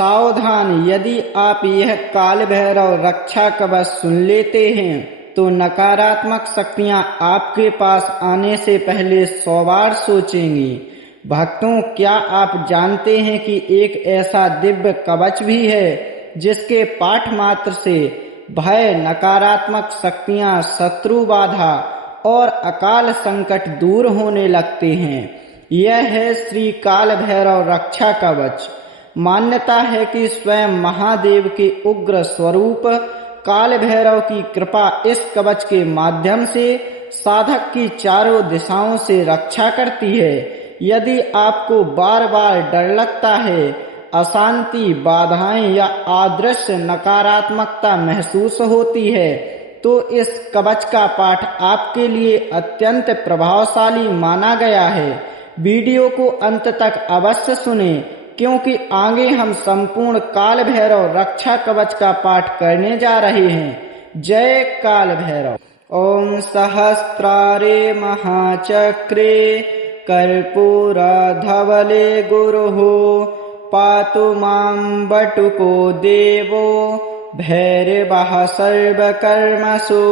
सावधान, यदि आप यह काल भैरव रक्षा कवच सुन लेते हैं तो नकारात्मक शक्तियां आपके पास आने से पहले 100 बार सोचेंगी। भक्तों, क्या आप जानते हैं कि एक ऐसा दिव्य कवच भी है जिसके पाठ मात्र से भय, नकारात्मक शक्तियां, शत्रु बाधा और अकाल संकट दूर होने लगते हैं। यह है श्री काल भैरव रक्षा कवच। मान्यता है कि स्वयं महादेव के उग्र स्वरूप काल भैरव की कृपा इस कवच के माध्यम से साधक की चारों दिशाओं से रक्षा करती है। यदि आपको बार बार डर लगता है, अशांति, बाधाएं या अदृश्य नकारात्मकता महसूस होती है, तो इस कवच का पाठ आपके लिए अत्यंत प्रभावशाली माना गया है। वीडियो को अंत तक अवश्य सुनें, क्योंकि आगे हम संपूर्ण काल भैरव रक्षा कवच का पाठ करने जा रहे हैं। जय काल भैरव। ओम सहस्रारे महाचक्रे कर्पूरधवले गुरुः पातु मां बटुको देवो भैरवः सर्वकर्मसु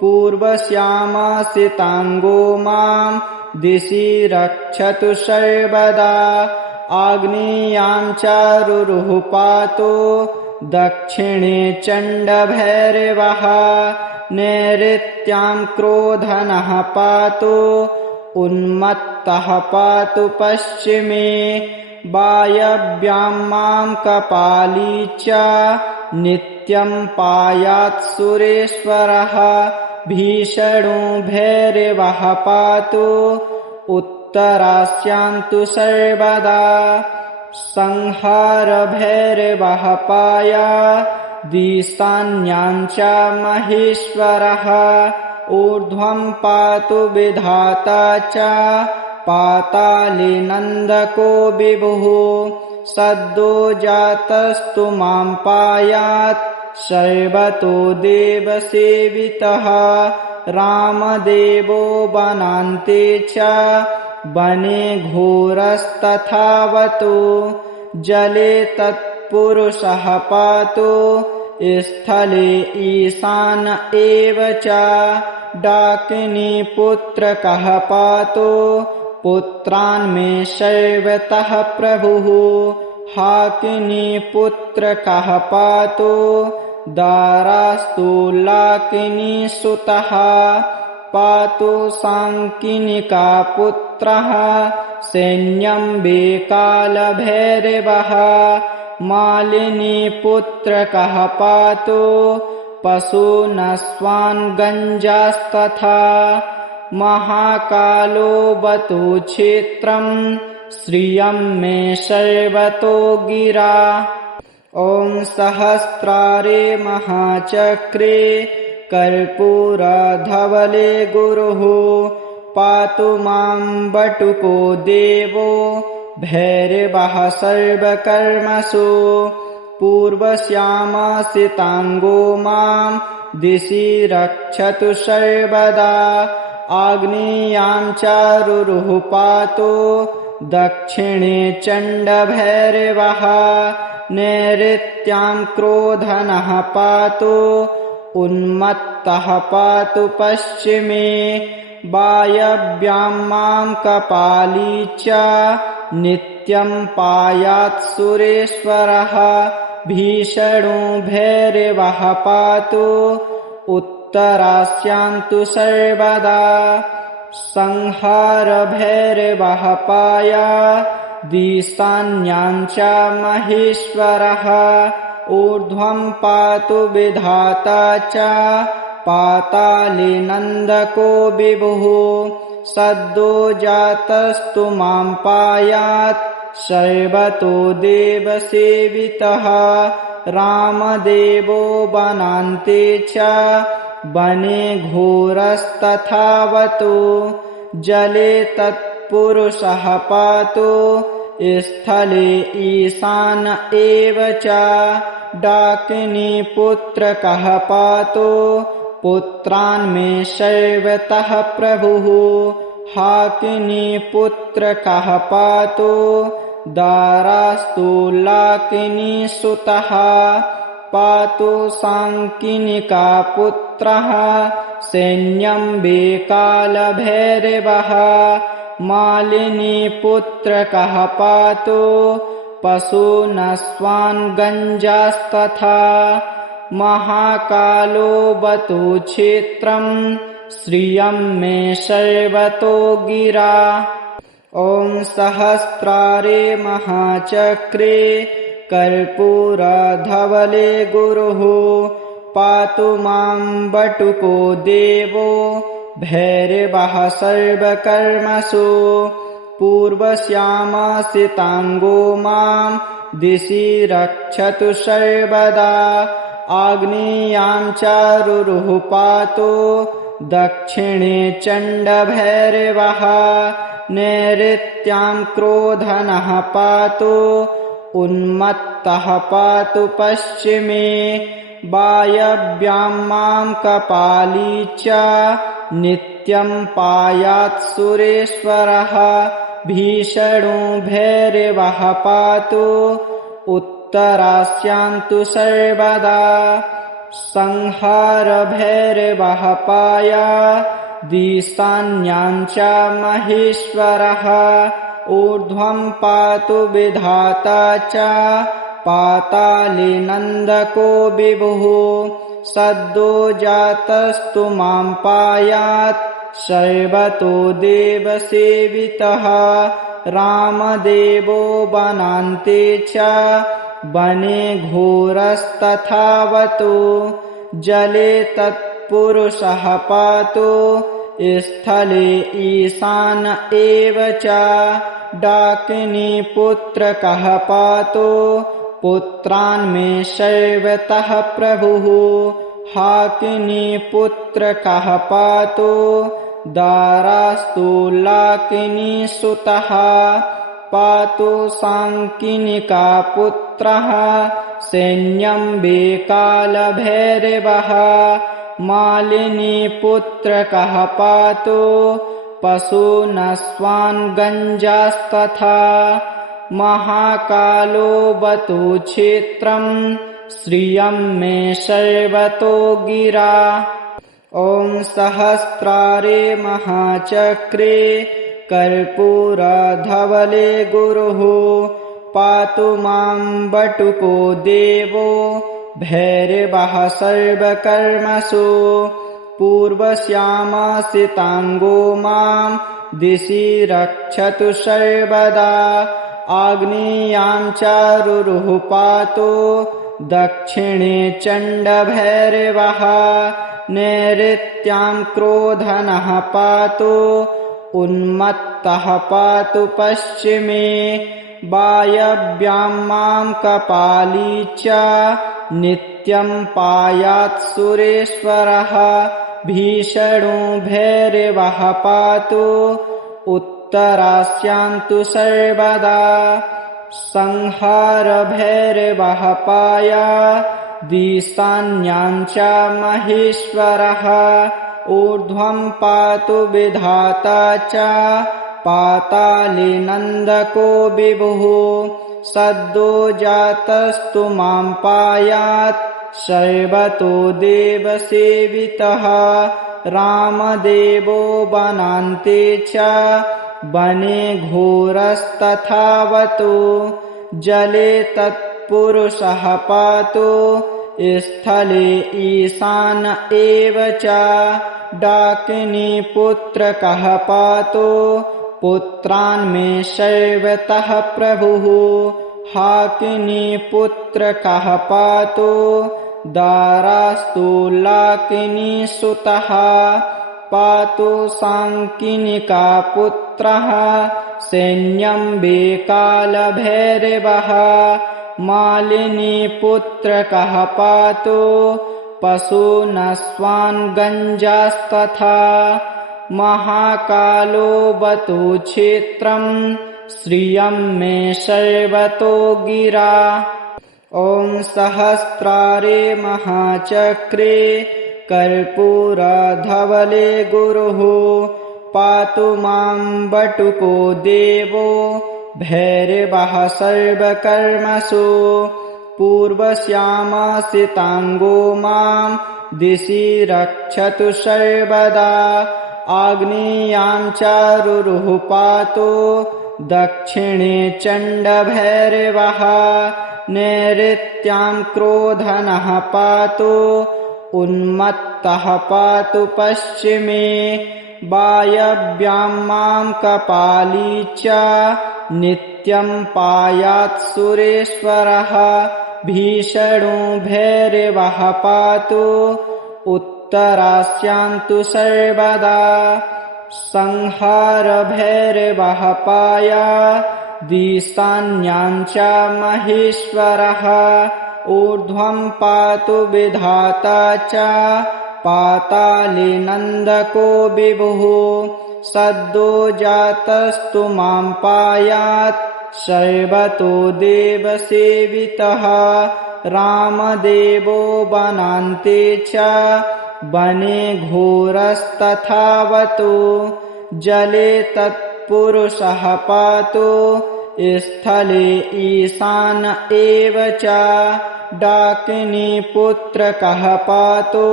पूर्वश्यामसितांगो मां दिशि रक्षतु सर्वदा आग्नेयां चारुरुः पातु दक्षिणे चण्डभैरवः नैऋत्यां क्रोधनः पातु उन्मत्तः पातु पश्चिमे वायव्यां मां कपाली च नित्यं पायात् सुरेश्वरः भीषणो भैरवः पातु उत्तरास्यां तु सर्वदा संहार भैरवः पायात् ईशान्यां च महेश्वरः ऊर्ध्वं पातु विधाता च पाताले नन्दको विभुः सद्यो जातस्तु मां पायात् सर्वतो देवसेवितः रामदेवो वनान्ते च वने घोरस्तथावतु जले तत्पुरुषः पातु स्थले ईशान एव च डाकिनी पुत्रकः पातु पुत्रान् मे सर्वतः प्रभुः हाकिनी पुत्रकः पातु दारास्तु लाकिनी सुतः पातु सांकिनिका पुत्रः सैन्यं वे कालभैरवः मालिनी पुत्रकः पातु पशूनस्वान् गञ्जास्तथा महाकालो बतु क्षेत्रं श्रियं मे सर्वतो गिरा। ओम सहस्रारे महाचक्रे कर्पूरधवले गुरुः पातु मां बटुको देवो भैरवः सर्वकर्मसु पूर्वश्यामसितांगो मां दिशि रक्षतु सर्वदा आग्नेयां चारुरुः पातु दक्षिणे चण्डभैरवः नैऋत्यां क्रोधनः पातु उन्मत्तः पातु पश्चिमे वायव्यां मां कपाली च नित्यं पायात् सुरेश्वरः भीषणो भैरवः पातु उत्तरास्यां तु सर्वदा संहार भैरवः पायात् ईशान्यां च महेश्वरः ऊर्ध्वं पातु विधाता च पाताले नन्दको विभुः सद्यो जातस्तु मां पायात् सर्वतो देवसेवितः रामदेवो वनान्ते च वने घोरस्तथावतु जले तत्पुरुषः पातु स्थले ईशान एव च डाकिनी पुत्रकः पातु पुत्रान् मे सर्वतः प्रभुः हाकिनी पुत्रकः पातु दारास्तुलाकिनी सुतः पातु सांकिनिका पुत्रः सैन्यं कालभैरवः मालिनी पुत्रकः पातु पशूनस्वान् गञ्जास्तथा महाकालो बतु क्षेत्रं श्रियं मे सर्वतो गिरा। ॐ सहस्रारे महाचक्रे कर्पूरधवले गुरुः पातु मां बटुको देवो भैरवः सर्वकर्मसु पूर्वश्यामसिताङ्गो मां दिशि रक्षतु सर्वदा आग्नेयां चारुरुः पातु दक्षिणे चण्डभैरवः नैऋत्यां क्रोधनः पातु उन्मत्तः पातु पश्चिमे वायव्यां मां कपाली च नित्यं पायात् सुरेश्वरः भीषणो भैरवः पातु उत्तरास्यां तु सर्वदा संहार भैरवः पायात् ईशान्यां च महेश्वरः ऊर्ध्वं पातु विधाता च पाताले नन्दको विभुः सद्यो जातस्तु मां पायात् सर्वतो देवसेवितः रामदेवो वनान्ते च वने घोरस्तथावतु जले तत्पुरुषः पातु स्थले ईशान एव च डाकिनी पुत्रकः पातु पुत्रान् मे सर्वतः प्रभुः हाकिनी पुत्रकः पातु दारास्तुलाकिनी सुतः पातु सांकिनिका पुत्रः सैन्यं कालभैरवः मालिनी पुत्रकः पातु पशूनस्वान् गञ्जास्तथा महाकालो बतु क्षेत्रं श्रियं मे सर्वतो गिरा। ॐ सहस्रारे महाचक्रे कर्पूरधवले गुरुः पातु मां बटुको देवो भैरवः सर्वकर्मसु पूर्वश्यामसिताङ्गो मां दिशि रक्षतु सर्वदा आग्नेयां चारुरुः पातु दक्षिणे चण्डभैरवः नैऋत्यां क्रोधनः पातु उन्मत्तः पातु पश्चिमे वायव्यां मां कपाली च नित्यं पायात् सुरेश्वरः भीषणो भैरवः पातु उत्तरास्यां तु सर्वदा संहार भैरवः पायात् ईशान्यां च महेश्वरः ऊर्ध्वं पातु विधाता च पाताले नन्दको विभुः सद्यो जातस्तु मां पायात् सर्वतो देवसेवितः रामदेवो वनान्ते च वने घोरस्तथावतु जले तत्पुरुषः पातु स्थले ईशान एव च डाकिनी पुत्रकः पातु पुत्रान् मे सर्वतः प्रभुः हाकिनी पुत्रकः पातु दारास्तुलाकिनी सुतः पातु सांकिनिका पुत्रः सैन्यं कालभैरवः मालिनी पुत्रकः पातु पशूनस्वान् गञ्जास्तथा महाकालो बतु क्षेत्रं श्रियं मे सर्वतो गिरा। ॐ सहस्रारे महाचक्रे कर्पूरधवले गुरुः पातु मां बटुको देवो भैरवः सर्वकर्मसु पूर्वश्यामसिताङ्गो मां दिशि रक्षतु सर्वदा आग्नेयां चारुरुः पातु दक्षिणे चण्डभैरवः नैऋत्यां क्रोधनः पातु उन्मत्तः पातु पश्चिमे वायव्यां मां कपाली च नित्यं पायात् सुरेश्वरः भीषणो भैरवः पातु उत्तरास्यां तु सर्वदा संहार भैरवः पायात् ईशान्यां च महेश्वरः ऊर्ध्वं पातु विधाता च पाताले नन्दको विभुः सद्यो जातस्तु मां पायात् सर्वतो देवसेवितः रामदेवो वनान्ते च वने घोरस्तथावतु जले तत्पुरुषः पातु स्थले ईशान एव च डाकिनी पुत्रकः पातु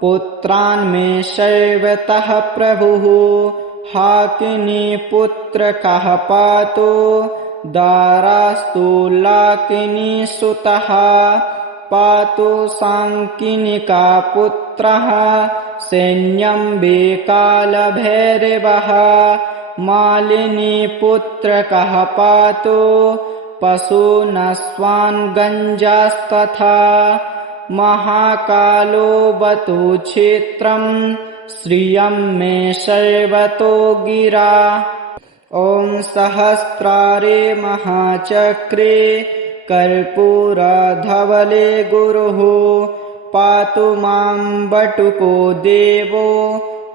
पुत्रान् मे सर्वतः प्रभुः हाकिनी पुत्रकः पातु दारास्तु लाकिनी सुतः पातु सांकिनिका पुत्रः सैन्यं बेकालभैरवः मालिनी पुत्रकः पातु पशूनस्वान् गञ्जास्तथा महाकालो बतु क्षेत्रं श्रियं मे सर्वतो गिरा ॐ सहस्रारे महाचक्रे कर्पूरधवले गुरुः पातु मां बटुको देवो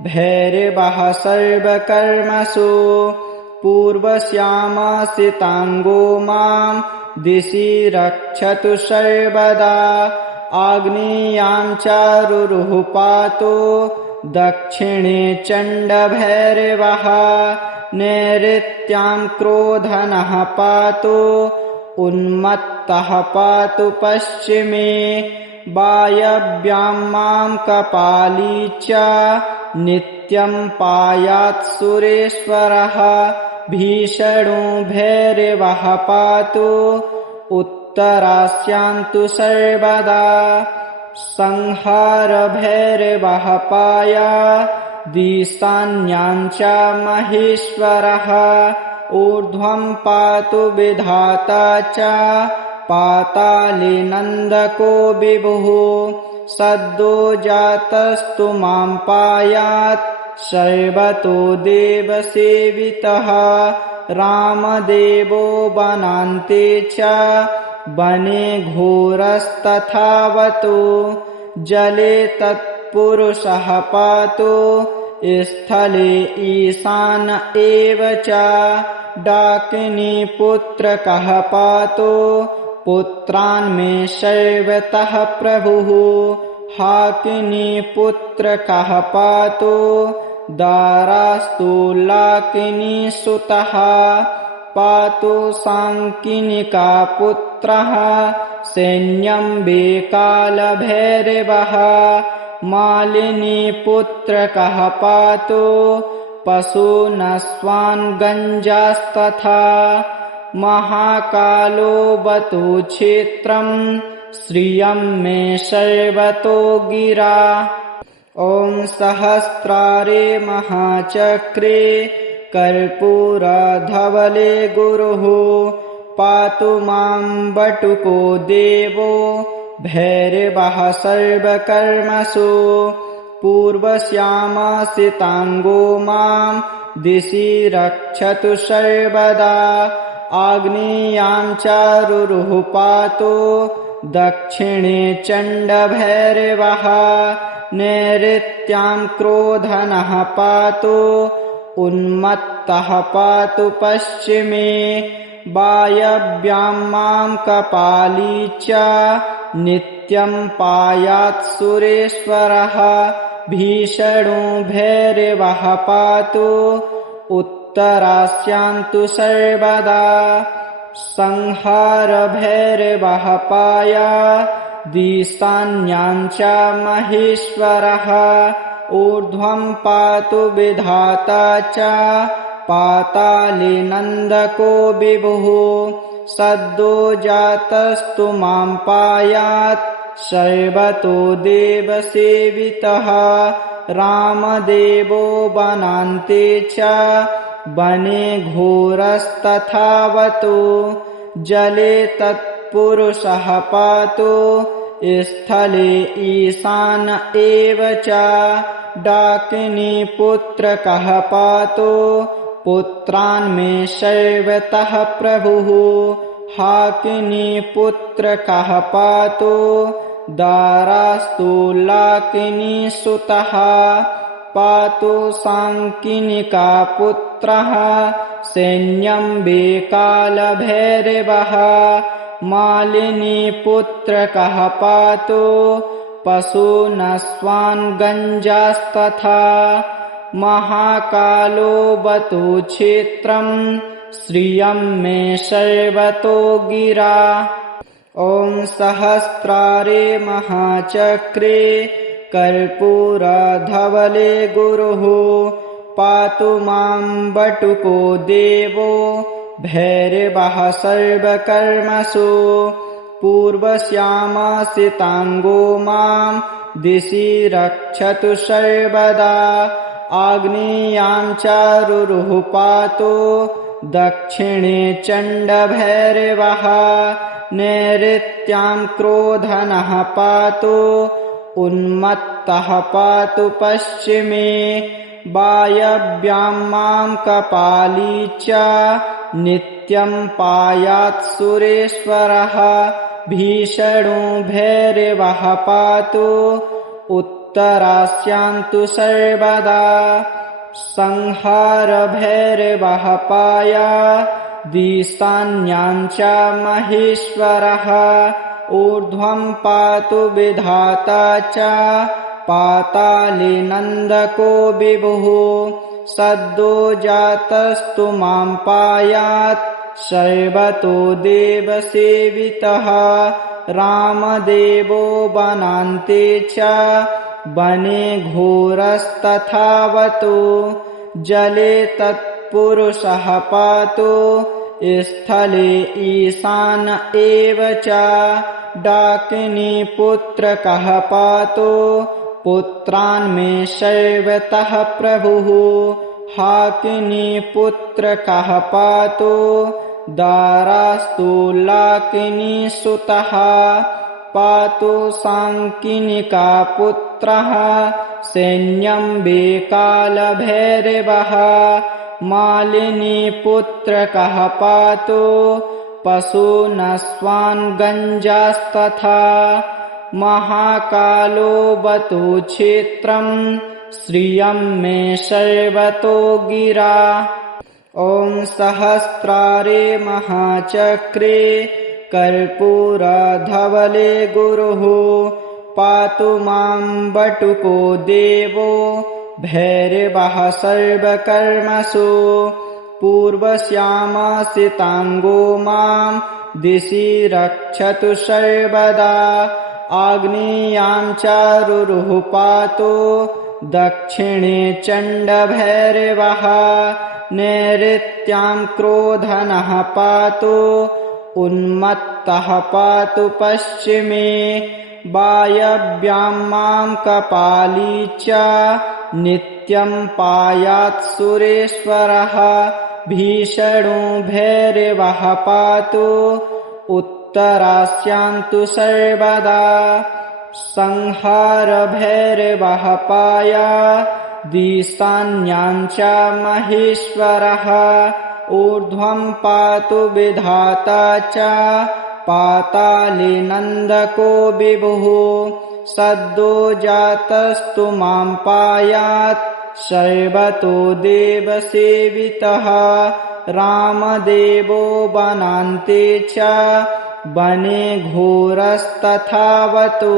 भैरवः सर्वकर्मसु पूर्वश्यामसिताङ्गो मां दिशि रक्षतु सर्वदा आग्नेयां चारुरुः पातु दक्षिणे चण्डभैरवः नैऋत्यां क्रोधनः पातु उन्मत्तः पातु पश्चिमे वायव्यां मां कपाली च नित्यं पायात् सुरेश्वरः भीषणो भैरवः पातु उत्तरास्यां तु सर्वदा संहार भैरवः पायात् ईशान्यां च महेश्वरः ऊर्ध्वं पातु विधाता च पाताले नन्दको विभुः सद्यो जातस्तु मां पायात् सर्वतो देवसेवितः रामदेवो वनान्ते च वने घोरस्तथावतु जले तत्पुरुषः पातु स्थले ईशान एव च डाकिनी पुत्रकः पातु पुत्रान् मे सर्वतः प्रभुः हाकिनी पुत्रकः पातु दारास्तु लाकिनी सुतः पातु सांकिनिका पुत्रः सैन्यं बेकालभैरवः मालिनी पुत्रकः पातु पशूनस्वान् गञ्जास्तथा महाकालो बतु क्षेत्रं श्रियं मे सर्वतो गिरा ॐ सहस्रारे महाचक्रे कर्पूरधवले गुरुः पातु मां बटुको देवो भैरवः सर्वकर्मसु पूर्वश्यामसिताङ्गो मां दिशि रक्षतु सर्वदा आग्नेयां चारुरुः पातु दक्षिणे चण्डभैरवः नैऋत्यां क्रोधनः पातु उन्मत्तः पातु पश्चिमे वायव्यां मां कपाली च नित्यं पायात् सुरेश्वरः भीषणो भैरवः पातु उत्तरास्यान्तु सर्वदा संहार भैरवः पायादिशान्याञ्च महेश्वरः ऊर्ध्वं पातु विधाता च पाताले नन्दको विभुः सद्यो जातस्तु मां पायात् सर्वतो देवसेवितः रामदेवो वनान्ते च वने घोरस्तथावतु जले तत्पुरुषः पातु स्थले ईशान एव च डाकिनी पुत्रकः पातु पुत्रान् मे सर्वतः प्रभुः हाकिनी पुत्रकः पातु दारास्तु लाकिनी सुतः पातु सांकिनिका पुत्रः सैन्यं वे कालभैरवः मालिनी पुत्रकः पातु पशूनस्वान् गञ्जास्तथा महाकालो बतु क्षेत्रं श्रियं मे सर्वतो गिरा ॐ सहस्रारे महाचक्रे कर्पूरधवले गुरुः पातु मां बटुको देवो भैरवः सर्वकर्मसु पूर्वश्यामसिताङ्गो मां दिशि रक्षतु सर्वदा आग्नेयां चारुरुः पातु दक्षिणे चण्डभैरवः नैऋत्यां क्रोधनः पातु उन्मत्तः पातु पश्चिमे वायव्यां मां कपाली च नित्यं पायात् सुरेश्वरः भीषणो भैरवः पातु उत्तरास्यान्तु सर्वदा संहार भैरवः पायादिशान्याञ्च महेश्वरः ऊर्ध्वं पातु विधाता च पाताले नन्दको विभुः सद्यो जातस्तु मां पायात् सर्वतो देवसेवितः रामदेवो वनान्ते च वने घोरस्तथावतु जले तत्पुरुषः पातु स्थले ईशान एव च डाकिनी पुत्रकः पातु पुत्रान् मे सर्वतः प्रभुः हाकिनी पुत्रकः पातु दारास्तु लाकिनी सुतः पातु सांकिनिका पुत्रः सैन्यं वे कालभैरवः मालिनी पुत्रकः पातु पशूनस्वान् गञ्जास्तथा महाकालो बतु क्षेत्रं श्रियं मे सर्वतो गिरा ॐ सहस्रारे महाचक्रे कर्पूरधवले गुरुः पातु मां बटुको देवो भैरवः सर्वकर्मसु पूर्वश्यामसिताङ्गो मां दिशि रक्षतु सर्वदा आग्नेयां चारुरुः पातु दक्षिणे चण्डभैरवः नैऋत्यां क्रोधनः पातु उन्मत्तः पातु पश्चिमे वायव्यां मां कपाली च नित्यं पायात् सुरेश्वरः भीषणो भैरवः पातु उत्तरास्यान्तु सर्वदा संहार भैरवः पायादिशान्याञ्च महेश्वरः ऊर्ध्वं पातु विधाता च पाताले नन्दको विभुः सद्यो जातस्तु मां पायात् सर्वतो देवसेवितः रामदेवो वनान्ते च वने घोरस्तथावतु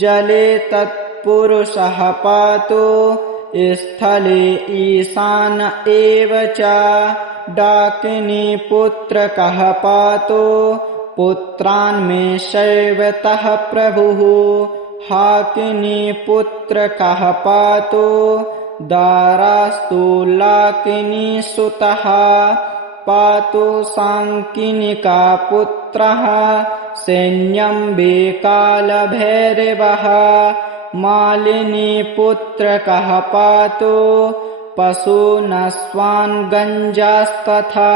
जले तत्पुरुषः पातु स्थले ईशान एव च डाकिनी पुत्र कः पातो पुत्रान् मे शैवतः प्रभुः हाकिनी पुत्र कः पातो दारास्तु लाकिनी सुतः पातो सांकिनिका पुत्रः सैन्यम्बे कालभैरवः मालिनी पुत्र कः पातो पशूनस्वान् गञ्जास्तथा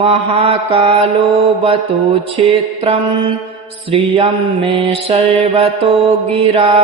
महाकालो बतो क्षेत्रम् श्रियं मे शैवतो गिरा।